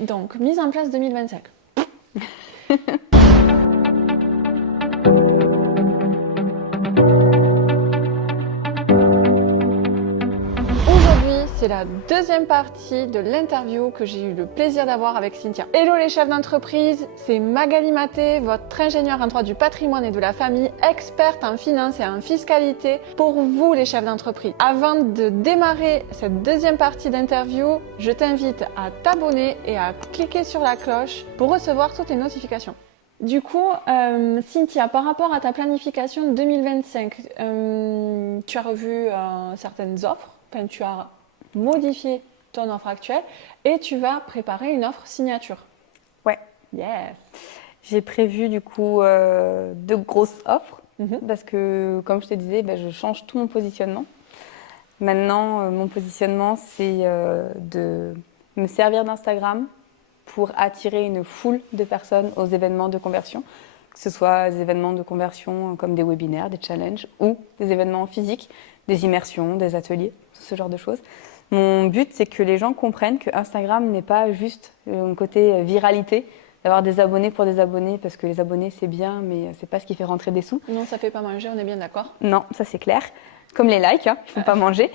Donc, mise en place 2025. Aujourd'hui, c'est la deuxième partie de l'interview que j'ai eu le plaisir d'avoir avec Cynthia. Hello les chefs d'entreprise, c'est Magali Maté, votre ingénieure en droit du patrimoine et de la famille, experte en finance et en fiscalité pour vous les chefs d'entreprise. Avant de démarrer cette deuxième partie d'interview, je t'invite à t'abonner et à cliquer sur la cloche pour recevoir toutes les notifications. Du coup, Cynthia, par rapport à ta planification 2025, tu as revu certaines offres, enfin, tu as modifié ton offre actuelle et tu vas préparer une offre signature. Ouais. Yes. J'ai prévu du coup deux grosses offres parce que, comme je te disais, je change tout mon positionnement. Maintenant, mon positionnement, c'est de me servir d'Instagram pour attirer une foule de personnes aux événements de conversion, que ce soit des événements de conversion comme des webinaires, des challenges ou des événements physiques, des immersions, des ateliers, tout ce genre de choses. Mon but, c'est que les gens comprennent que Instagram n'est pas juste un côté viralité, d'avoir des abonnés pour des abonnés, parce que les abonnés, c'est bien, mais c'est pas ce qui fait rentrer des sous. Non, ça fait pas manger, on est bien d'accord. Non, ça c'est clair. Comme les likes, il ne faut pas manger.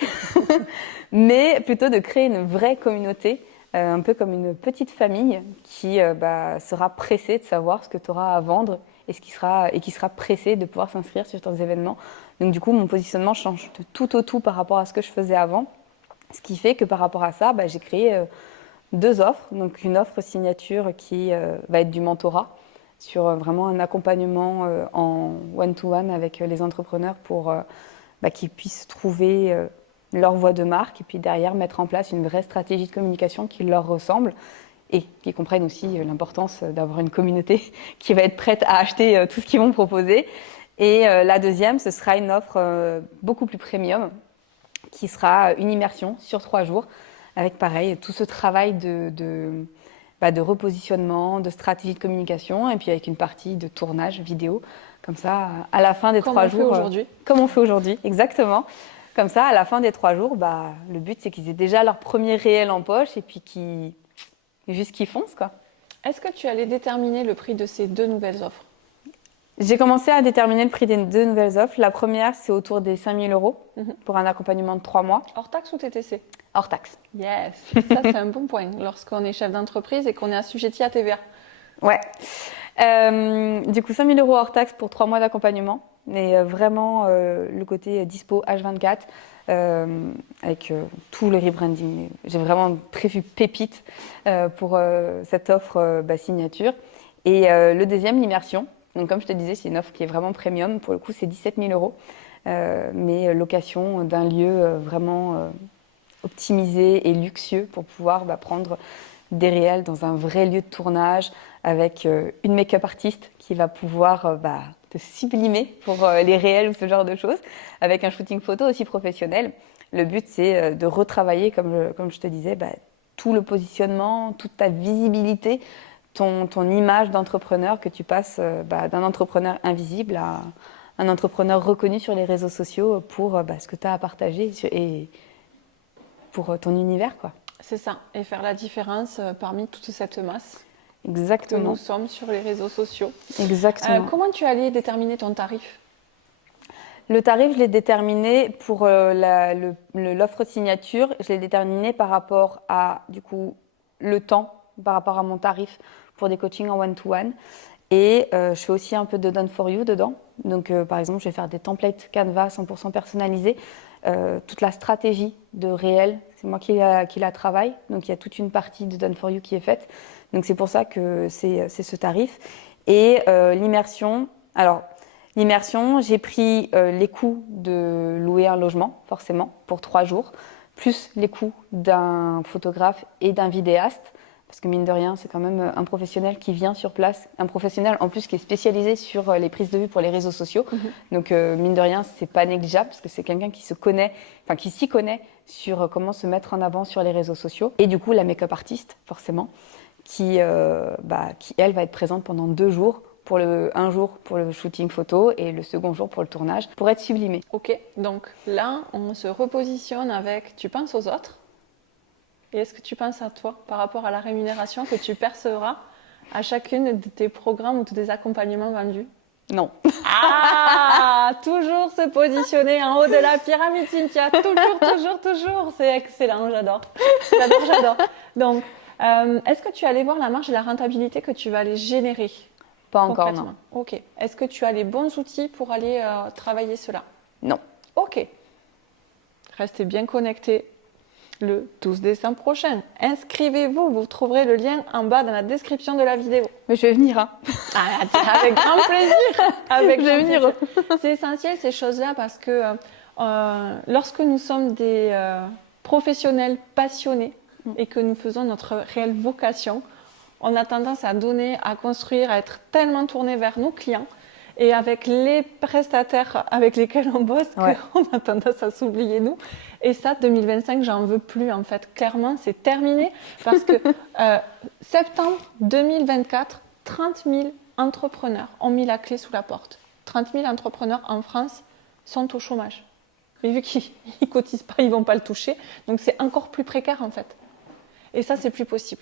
Mais plutôt de créer une vraie communauté, un peu comme une petite famille qui sera pressée de savoir ce que tu auras à vendre et qui sera pressée de pouvoir s'inscrire sur tes événements. Donc du coup, mon positionnement change de tout au tout par rapport à ce que je faisais avant. Ce qui fait que par rapport à ça, j'ai créé deux offres. Donc une offre signature qui va être du mentorat sur vraiment un accompagnement en one-to-one avec les entrepreneurs pour qu'ils puissent trouver leur voie de marque et puis derrière mettre en place une vraie stratégie de communication qui leur ressemble et qui comprennent aussi l'importance d'avoir une communauté qui va être prête à acheter tout ce qu'ils vont proposer. Et la deuxième, ce sera une offre beaucoup plus premium qui sera une immersion sur 3 jours avec pareil tout ce travail de repositionnement, de stratégie de communication et puis avec une partie de tournage vidéo. Comme ça, à la fin des 3 jours, comme on fait aujourd'hui, exactement. Comme ça, à la fin des 3 jours, le but c'est qu'ils aient déjà leur premier réel en poche et puis qu'ils foncent quoi. Est-ce que tu allais déterminer le prix de ces deux nouvelles offres ? J'ai commencé à déterminer le prix des deux nouvelles offres. La première, c'est autour des 5 000 € pour un accompagnement de 3 mois. Hors taxe ou TTC ? Hors taxe. Yes, ça c'est un bon point lorsqu'on est chef d'entreprise et qu'on est assujetti à TVA. Ouais. Du coup, 5 000 € hors taxe pour 3 mois d'accompagnement. Mais vraiment, le côté dispo H24 avec tout le rebranding. J'ai vraiment prévu pépite pour cette offre signature. Et le deuxième, l'immersion. Donc, comme je te disais, c'est une offre qui est vraiment premium. Pour le coup, c'est 17 000 €. Mais location d'un lieu vraiment optimisé et luxueux pour pouvoir prendre des réels dans un vrai lieu de tournage avec une make-up artiste qui va pouvoir te sublimer pour les réels ou ce genre de choses, avec un shooting photo aussi professionnel. Le but, c'est de retravailler, comme je te disais, tout le positionnement, toute ta visibilité, ton image d'entrepreneur, que tu passes d'un entrepreneur invisible à un entrepreneur reconnu sur les réseaux sociaux pour ce que tu as à partager et pour ton univers, quoi. C'est ça, et faire la différence parmi toute cette masse. Exactement. Que nous sommes sur les réseaux sociaux. Exactement. Comment tu allais déterminer ton tarif ? Le tarif, je l'ai déterminé pour l'offre signature. Je l'ai déterminé par rapport à, du coup, le temps, par rapport à mon tarif pour des coachings en one-to-one. Et je fais aussi un peu de done for you dedans. Donc, par exemple, je vais faire des templates Canva 100% personnalisés. Toute la stratégie de réel, c'est moi qui la travaille. Donc, il y a toute une partie de done for you qui est faite. Donc, c'est pour ça que c'est ce tarif. Et l'immersion, alors, l'immersion, j'ai pris les coûts de louer un logement, forcément, pour 3 jours, plus les coûts d'un photographe et d'un vidéaste. Parce que mine de rien, c'est quand même un professionnel qui vient sur place, un professionnel en plus qui est spécialisé sur les prises de vue pour les réseaux sociaux. Donc mine de rien, c'est pas négligeable parce que c'est quelqu'un qui s'y connaît sur comment se mettre en avant sur les réseaux sociaux. Et du coup, la make-up artiste, forcément, qui elle va être présente pendant 2 jours. Un jour pour le shooting photo et le second jour pour le tournage, pour être sublimé. Ok, donc là, on se repositionne avec « tu penses aux autres » Et est-ce que tu penses à toi par rapport à la rémunération que tu percevras à chacune de tes programmes ou de tes accompagnements vendus? Non. Ah, toujours se positionner en haut de la pyramide, Cynthia. Toujours. C'est excellent, j'adore. J'adore. Donc, est-ce que tu es allé voir la marge et la rentabilité que tu vas aller générer? Pas encore, concrètement? non. Ok. Est-ce que tu as les bons outils pour aller travailler cela? Non. Ok. Restez bien connectés le 12 décembre prochain. Inscrivez-vous, vous trouverez le lien en bas dans la description de la vidéo. Mais je vais venir, hein. Avec grand plaisir. Avec Je vais grand venir. plaisir. C'est essentiel ces choses-là parce que lorsque nous sommes des professionnels passionnés et que nous faisons notre réelle vocation, on a tendance à donner, à construire, à être tellement tourné vers nos clients et avec les prestataires avec lesquels on bosse qu'on a tendance à s'oublier nous. Et ça, 2025, j'en veux plus en fait. Clairement, c'est terminé parce que septembre 2024, 30 000 entrepreneurs ont mis la clé sous la porte. 30 000 entrepreneurs en France sont au chômage. Mais vu qu'ils ne cotisent pas, ils ne vont pas le toucher. Donc c'est encore plus précaire en fait. Et ça, c'est plus possible.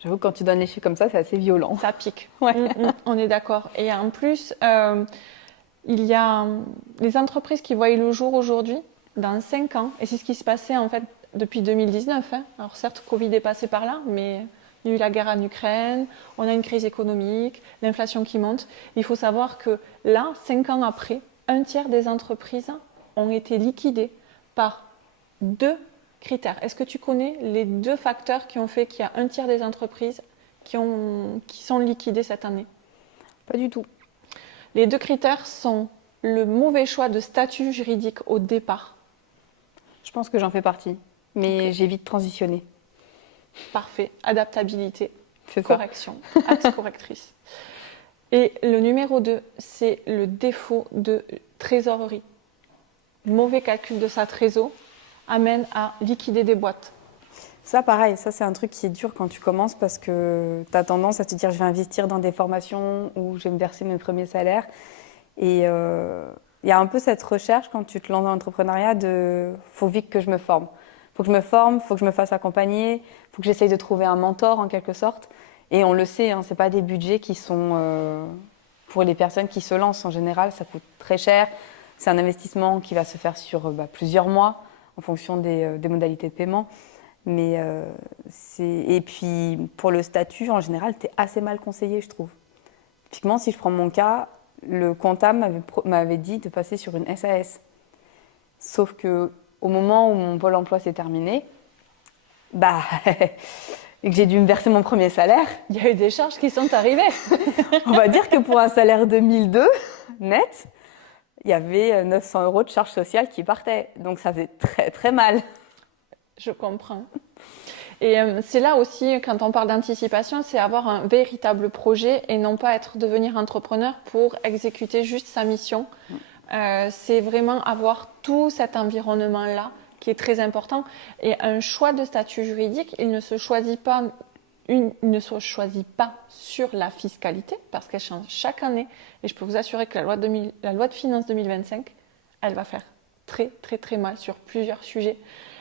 J'avoue que quand tu donnes les chiffres comme ça, c'est assez violent. Ça pique. Ouais. On est d'accord. Et en plus, il y a les entreprises qui voient le jour aujourd'hui, dans 5 ans, et c'est ce qui se passait en fait depuis 2019. Hein. Alors certes, Covid est passé par là, mais il y a eu la guerre en Ukraine, on a une crise économique, l'inflation qui monte. Il faut savoir que là, 5 ans après, un tiers des entreprises ont été liquidées par 2 critères. Est-ce que tu connais les 2 facteurs qui ont fait qu'il y a un tiers des entreprises qui sont liquidées cette année? Pas du tout. Les 2 critères sont le mauvais choix de statut juridique au départ. Je pense que j'en fais partie, mais j'ai vite transitionné. Parfait. Adaptabilité, C'est ça. correction, axe correctrice. Et le numéro 2, c'est le défaut de trésorerie. Mauvais calcul de sa trésor amène à liquider des boîtes. Ça, pareil, ça c'est un truc qui est dur quand tu commences parce que tu as tendance à te dire je vais investir dans des formations ou je vais me verser mes premiers salaires. Et il y a un peu cette recherche quand tu te lances dans l'entrepreneuriat de faut vite que je me forme. Faut que je me forme, faut que je me fasse accompagner, faut que j'essaye de trouver un mentor en quelque sorte. Et on le sait, hein, c'est pas des budgets qui sont pour les personnes qui se lancent en général, ça coûte très cher. C'est un investissement qui va se faire sur plusieurs mois en fonction des modalités de paiement. Mais et puis pour le statut, en général, tu es assez mal conseillé, je trouve. Typiquement, si je prends mon cas, le comptable m'avait dit de passer sur une SAS. Sauf que au moment où mon Pôle emploi s'est terminé, et que j'ai dû me verser mon premier salaire, il y a eu des charges qui sont arrivées. On va dire que pour un salaire de 1002 net, il y avait 900 € de charges sociales qui partaient. Donc ça faisait très très mal. Je comprends. Et c'est là aussi, quand on parle d'anticipation, c'est avoir un véritable projet et non pas devenir entrepreneur pour exécuter juste sa mission. C'est vraiment avoir tout cet environnement-là qui est très important. Et un choix de statut juridique, il ne se choisit pas sur la fiscalité parce qu'elle change chaque année. Et je peux vous assurer que la loi de finances 2025, elle va faire très très très mal sur plusieurs sujets,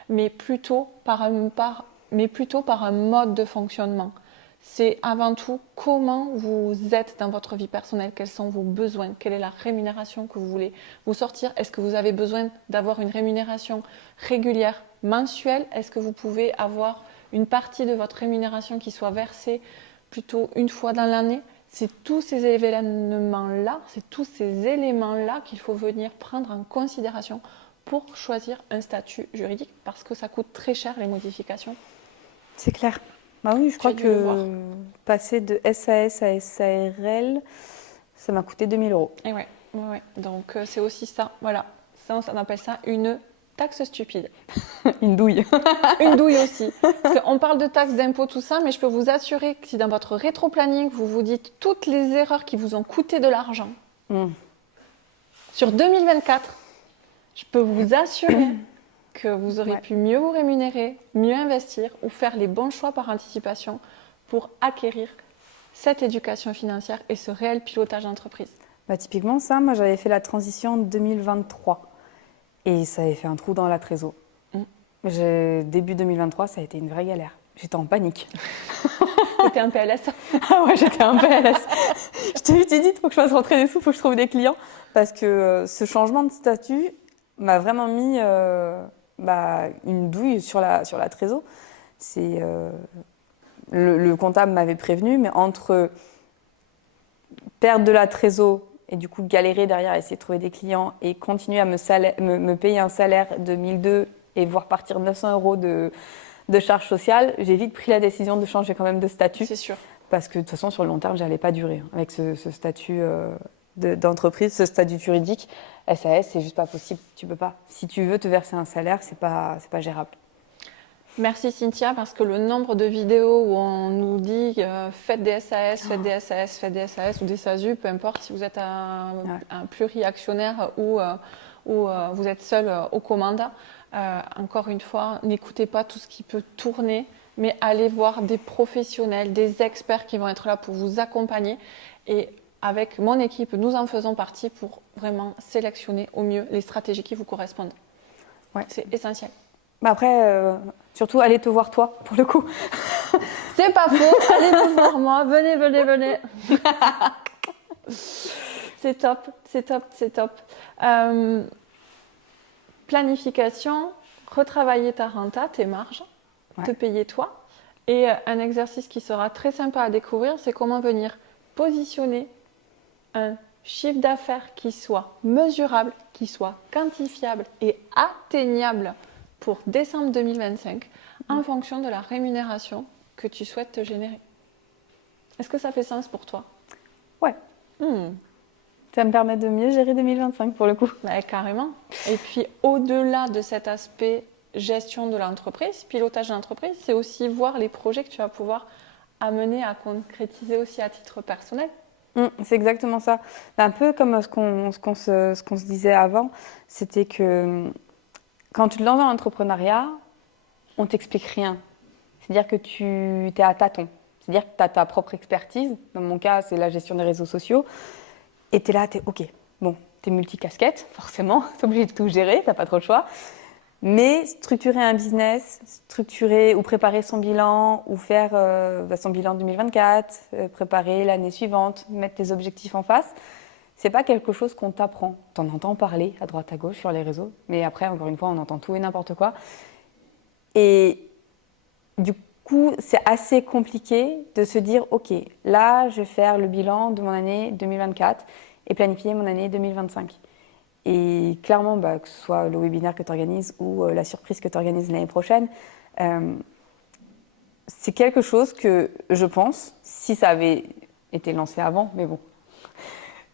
mais plutôt par un mode de fonctionnement. C'est avant tout comment vous êtes dans votre vie personnelle, quels sont vos besoins, quelle est la rémunération que vous voulez vous sortir. Est-ce que vous avez besoin d'avoir une rémunération régulière, mensuelle? Est-ce que vous pouvez avoir une partie de votre rémunération qui soit versée plutôt une fois dans l'année? C'est tous ces événements-là, qu'il faut venir prendre en considération pour choisir un statut juridique parce que ça coûte très cher les modifications. C'est clair. Bah oui, je crois que passer de SAS à SARL, ça m'a coûté 2 000 €. Et ouais. Donc c'est aussi ça. Voilà. Ça, on appelle ça une taxe stupide. Une douille. Une douille aussi. Parce qu'on parle de taxes, d'impôts, tout ça, mais je peux vous assurer que si dans votre rétro-planning, vous vous dites toutes les erreurs qui vous ont coûté de l'argent sur 2024, je peux vous assurer que vous aurez pu mieux vous rémunérer, mieux investir ou faire les bons choix par anticipation pour acquérir cette éducation financière et ce réel pilotage d'entreprise. Typiquement, ça, moi, j'avais fait la transition en 2023 et ça avait fait un trou dans la trésor. Début 2023, ça a été une vraie galère. J'étais en panique. C'était un PLS. Ah ouais, j'étais un PLS. Je t'ai dit, il faut que je fasse rentrer des sous, il faut que je trouve des clients. Parce que ce changement de statut m'a vraiment mis une douille sur la trésor. Le comptable m'avait prévenu, mais entre perdre de la trésor et du coup galérer derrière à essayer de trouver des clients et continuer à me payer un salaire de 1002 et voir partir 900 € de charges sociales, j'ai vite pris la décision de changer quand même de statut. C'est sûr. Parce que de toute façon, sur le long terme, j'allais pas durer avec ce statut d'entreprise, ce statut juridique. SAS, c'est juste pas possible. Tu peux pas. Si tu veux te verser un salaire, c'est pas gérable. Merci Cynthia, parce que le nombre de vidéos où on nous dit faites des SAS, faites des SAS, faites des SAS ou des SASU, peu importe si vous êtes un pluri-actionnaire ou vous êtes seul aux commandes. Encore une fois, n'écoutez pas tout ce qui peut tourner, mais allez voir des professionnels, des experts qui vont être là pour vous accompagner. Et avec mon équipe, nous en faisons partie pour vraiment sélectionner au mieux les stratégies qui vous correspondent. Ouais. C'est essentiel. Après, surtout, allez te voir toi, pour le coup. C'est pas faux, allez me voir moi, venez. C'est top. Planification, retravailler ta renta, tes marges, te payer toi. Et un exercice qui sera très sympa à découvrir, c'est comment venir positionner un chiffre d'affaires qui soit mesurable, qui soit quantifiable et atteignable pour décembre 2025 en fonction de la rémunération que tu souhaites te générer. Est-ce que ça fait sens pour toi? Ouais. Ça me permet de mieux gérer 2025 pour le coup. Bah, carrément. Et puis au-delà de cet aspect gestion de l'entreprise, pilotage de l'entreprise, c'est aussi voir les projets que tu vas pouvoir amener à concrétiser aussi à titre personnel. C'est exactement ça. Un peu comme ce qu'on se disait avant, c'était que quand tu te lances dans l'entrepreneuriat, on t'explique rien. C'est-à-dire que tu es à tâtons. C'est-à-dire que tu as ta propre expertise. Dans mon cas, c'est la gestion des réseaux sociaux. Et tu es là, tu es OK. Bon, tu es multicasquette, forcément. Tu es obligé de tout gérer, tu n'as pas trop le choix. Mais structurer un business, structurer ou préparer son bilan, ou faire son bilan 2024, préparer l'année suivante, mettre tes objectifs en face, c'est pas quelque chose qu'on t'apprend. Tu en entends parler à droite à gauche sur les réseaux, mais après, encore une fois, on entend tout et n'importe quoi. Et du coup, c'est assez compliqué de se dire, OK, là, je vais faire le bilan de mon année 2024 et planifier mon année 2025. Et clairement, que ce soit le webinaire que tu organises ou la surprise que tu organises l'année prochaine, c'est quelque chose que je pense, si ça avait été lancé avant, mais bon,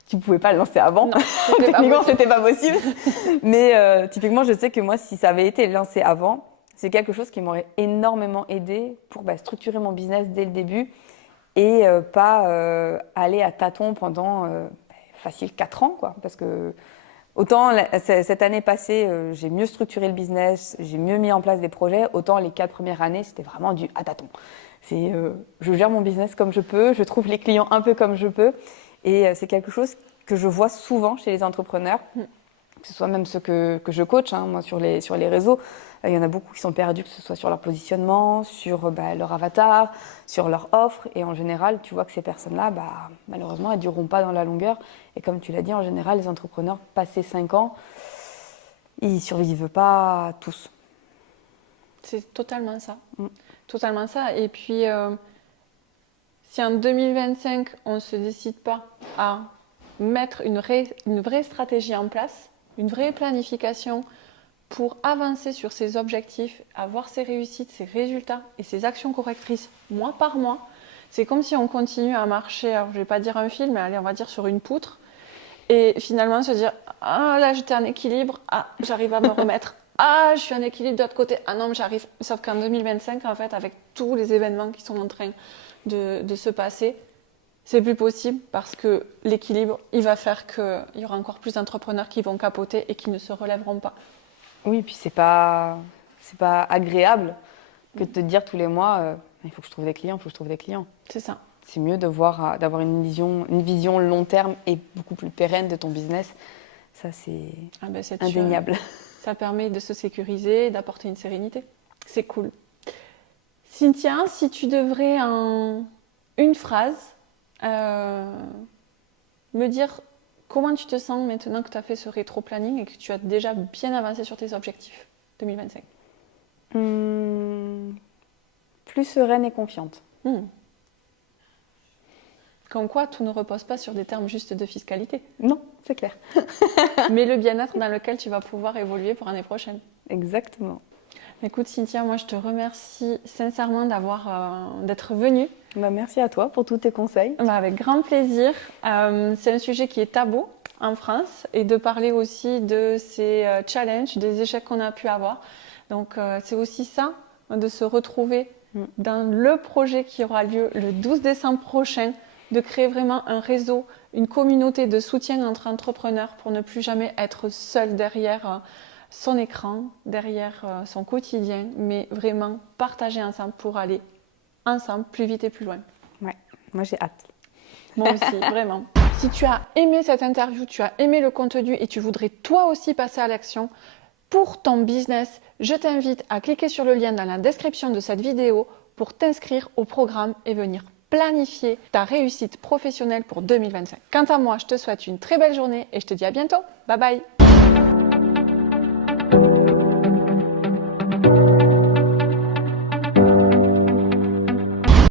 tu ne pouvais pas le lancer avant, techniquement c'était pas possible. Mais typiquement, je sais que moi, si ça avait été lancé avant, c'est quelque chose qui m'aurait énormément aidé pour structurer mon business dès le début et pas aller à tâtons pendant facile 4 ans, quoi, parce que autant cette année passée, j'ai mieux structuré le business, j'ai mieux mis en place des projets, autant les 4 premières années, c'était vraiment du à tâtons. Je gère mon business comme je peux, je trouve les clients un peu comme je peux, et c'est quelque chose que je vois souvent chez les entrepreneurs, que ce soit même ceux que je coach, moi sur les réseaux. Il y en a beaucoup qui sont perdus, que ce soit sur leur positionnement, sur leur avatar, sur leur offre. Et en général, tu vois que ces personnes-là, malheureusement, elles ne dureront pas dans la longueur. Et comme tu l'as dit, en général, les entrepreneurs, passés 5 ans, ils ne survivent pas tous. C'est totalement ça. Totalement ça. Et puis, si en 2025, on ne se décide pas à mettre une vraie stratégie en place, une vraie planification pour avancer sur ses objectifs, avoir ses réussites, ses résultats et ses actions correctrices mois par mois, c'est comme si on continue à marcher, alors je ne vais pas dire un fil, mais allez, on va dire sur une poutre, et finalement se dire « Ah, là j'étais en équilibre, ah, j'arrive à me remettre, ah, je suis en équilibre de l'autre côté, ah non, mais j'arrive. » Sauf qu'en 2025, en fait, avec tous les événements qui sont en train de se passer, c'est plus possible parce que l'équilibre, il va faire qu'il y aura encore plus d'entrepreneurs qui vont capoter et qui ne se relèveront pas. Oui, puis c'est pas agréable que de te dire tous les mois il faut que je trouve des clients, C'est ça. C'est mieux d'avoir une vision long terme et beaucoup plus pérenne de ton business. Ça, c'est indéniable. Ça permet de se sécuriser et d'apporter une sérénité. C'est cool. Cynthia, si tu devrais en une phrase me dire comment tu te sens maintenant que tu as fait ce rétro-planning et que tu as déjà bien avancé sur tes objectifs 2025. Plus sereine et confiante. Comme quoi, tout ne repose pas sur des termes juste de fiscalité. Non, c'est clair. Mais le bien-être dans lequel tu vas pouvoir évoluer pour l'année prochaine. Exactement. Écoute Cynthia, moi je te remercie sincèrement d'être venue. Merci à toi pour tous tes conseils. Avec grand plaisir. C'est un sujet qui est tabou en France et de parler aussi de ces challenges, des échecs qu'on a pu avoir. Donc c'est aussi ça, de se retrouver dans le projet qui aura lieu le 12 décembre prochain, de créer vraiment un réseau, une communauté de soutien entre entrepreneurs pour ne plus jamais être seul derrière son écran, derrière son quotidien, mais vraiment partager ensemble pour aller ensemble plus vite et plus loin. Ouais, moi j'ai hâte. Moi aussi, vraiment. Si tu as aimé cette interview, tu as aimé le contenu et tu voudrais toi aussi passer à l'action pour ton business, je t'invite à cliquer sur le lien dans la description de cette vidéo pour t'inscrire au programme et venir planifier ta réussite professionnelle pour 2025. Quant à moi, je te souhaite une très belle journée et je te dis à bientôt. Bye bye!